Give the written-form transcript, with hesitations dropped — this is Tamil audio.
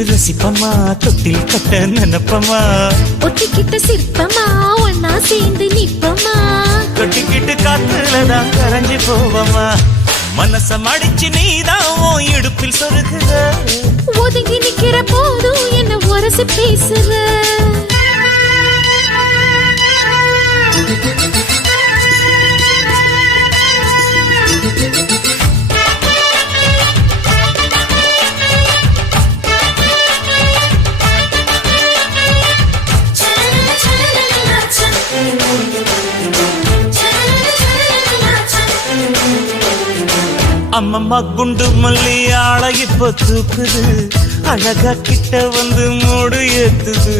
தொட்டு ரசிப்பமா தொட்டில் கட்ட நினைப்பமா ஒட்டிக்கிட்ட சிற்பமா ஒன்னா சேர்ந்து நிப்பமா கொட்டிக்கிட்டு காத்துலதான் கரைஞ்சு போவமா மனச மடிச்சு நீதான் உன் இடுப்பில் சொருகுற ஒதுங்கி நிக்கிற போதும் என்ன உரசி பேசுற அம்மம்மா குண்டு மல்லி ஆள இப்ப தூக்குது அழகா கிட்ட வந்து மூடு ஏத்துது